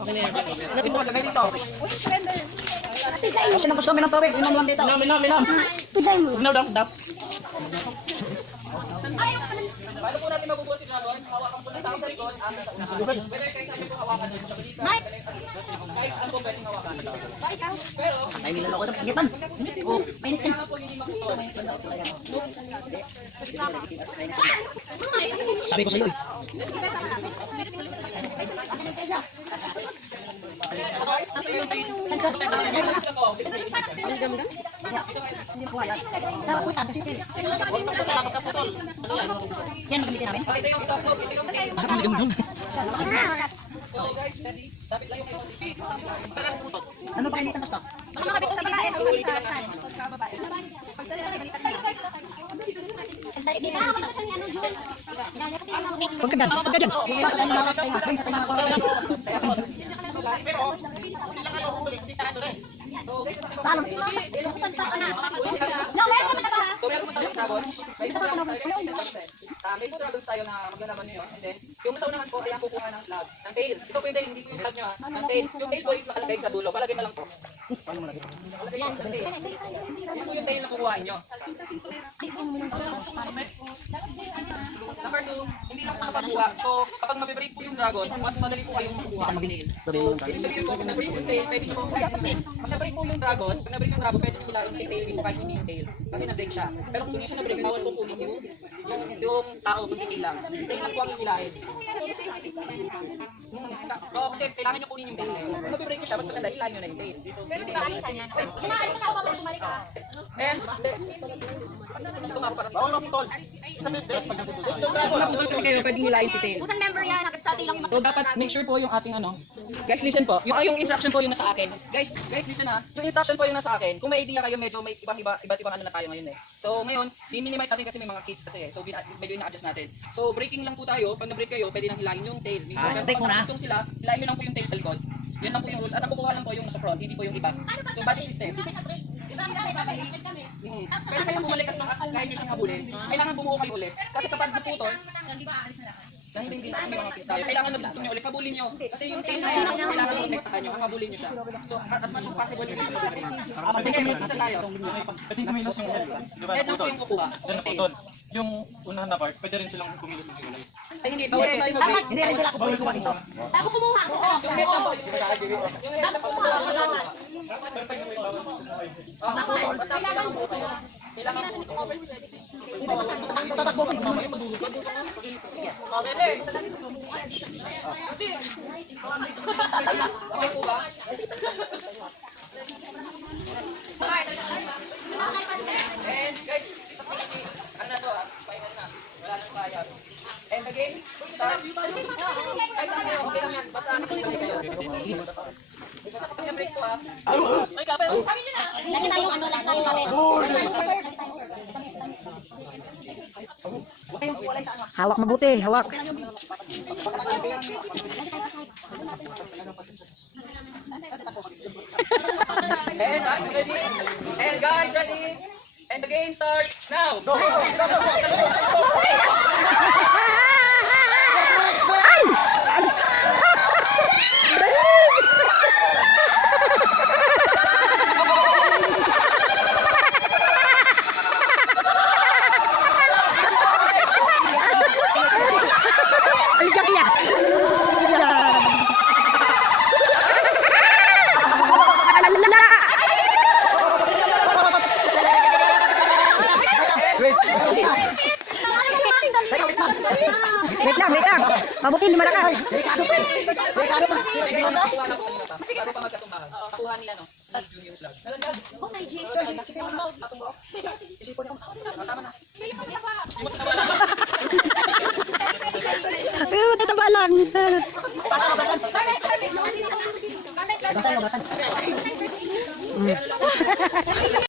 Okay na yan. Napin mo, lagay dito. Kasi nang gusto kami ng tubig, inom lang dito. Minam. Tuday mo. Huwag na dap. Paano po natin mabubuo si dragon? Hawakan po ng tao sa likod, amin sa unahan. Whether kayo sabi po hawakan dito sa balita, guys, ano po pwedeng hawakan? Pero, Ay, nilalako ito. Pagitan. Oh, mainit yan. kaya po hindi makuha. Sabi ko sa iyo eh. Hindi po alam. Tara po, tabi siya. Yan, gamitin namin. Pakita yung top soap, ito yung tail. Bakit may gamdong? Okay guys, ready? Dapat lang yung feet. Ano pa kainitan basta? Makakabit ko sa babae. Ulitin na natin. Huwag ka dyan. Huwag ka dyan. Basta tayo mga kapatay nga. Basta tayo mga kapatay. Talong. No, wait, naman na ba? So meron po tayong sabon. May dragon tayo. May dragons tayo na maglalaban nyo. And then, yung sa unahan po, kaya kukuha ng flag. Ng tail. Ito po yung tail, hindi po yung flag nyo. Ng tail. Yung tail po is nakalagay sa dulo. Palagay na lang po. Palagay po sa tail. Ito po yung tail na kukuhain nyo. Number 2, hindi lang po sa pagkuha. So, kapag mabibrake po yung dragon, mas madali po kayong makukuha ang tail. So, ibig sabihin po, pag na-break yung tail, pwede nyo po pag na-break po yung dragon, pwede nyo hilain si tail mismo kahit hindi yung tail. Kasi na-break siya. Pero kung hindi siya na-break, bawal po kunin yung tao kung hindi lang. Tail lang po ang hilain. Oo, kasi kailangan nyo kunin yung tail eh. Kung mabibrake ko siya, mas maganda, hilain nyo na yung tail. Pero di ba alisan yan? Inaalis na ako ba bumalik ka? And, ito nga parang. Naputol kasi kayo, pwedeng hilain si tail. Kusang member yan, hanggang sa atin lang So dapat make sure po yung ating ano. Guys, listen po. Yung instruction po yung nasa akin. Guys, listen ha. Yung instruction po yung nasa akin. Kung may idea kayo, medyo may iba't ibang ano na tayo ngayon eh. So ngayon, i-minimize natin kasi may mga kids kasi eh. So medyo ina-adjust natin. So breaking lang po tayo. Pag na-break kayo, pwede nang hilain yung tail. break muna. Pag sila, hilain nyo lang po yung tail sa likod. Yun lang po yung rules. At ang kukuha lang po yung nasa front, hindi po yung iba. So body system. Pero kayong bumalik kasi kaya nyo siyang habulin. Kailangan bumuo kayo ulit. Kasi kapag naputol, na hindi kasi may mga kids tayo. Kailangan magtutong nyo ulit, habulin nyo. Kasi yung tail na yan, kailangan protektahan nyo, habulin nyo siya. So, as much as possible, hindi siya mag-break. Hindi kayo, isa tayo. Pwede kumilos yung di ba? Head lang po yung kukuha. Yan putol. Yung unahan na part, pwede rin silang kumilos ng hiwalay. Ay, hindi, bawal tayo mag-break. Hindi rin sila kukuha dito. Ako kumuha ako. Yung head lang po, yung head lang po. Basta kailangan po kayo. Kailangan po ito. Tatakbo ko. Okay po ba? And guys, isa po natin, ano na to final na. Wala nang kaya. And again, start. Kahit ano, okay lang yan. Basta ano kayo. Basta kapag na-break po Ay, kapal. Lagi tayong ano lang tayong papel. Hawak mabuti, hawak. And guys, ready? And guys, ready? And the game starts now! Go! Alis ka kaya. Wait lang. Mabuti, hindi malakas. Bago pa magkatumbahan. Pakuha nila, no? Yung flag. Oh my God. Tama na. Tataba lang. Carmen, Basan.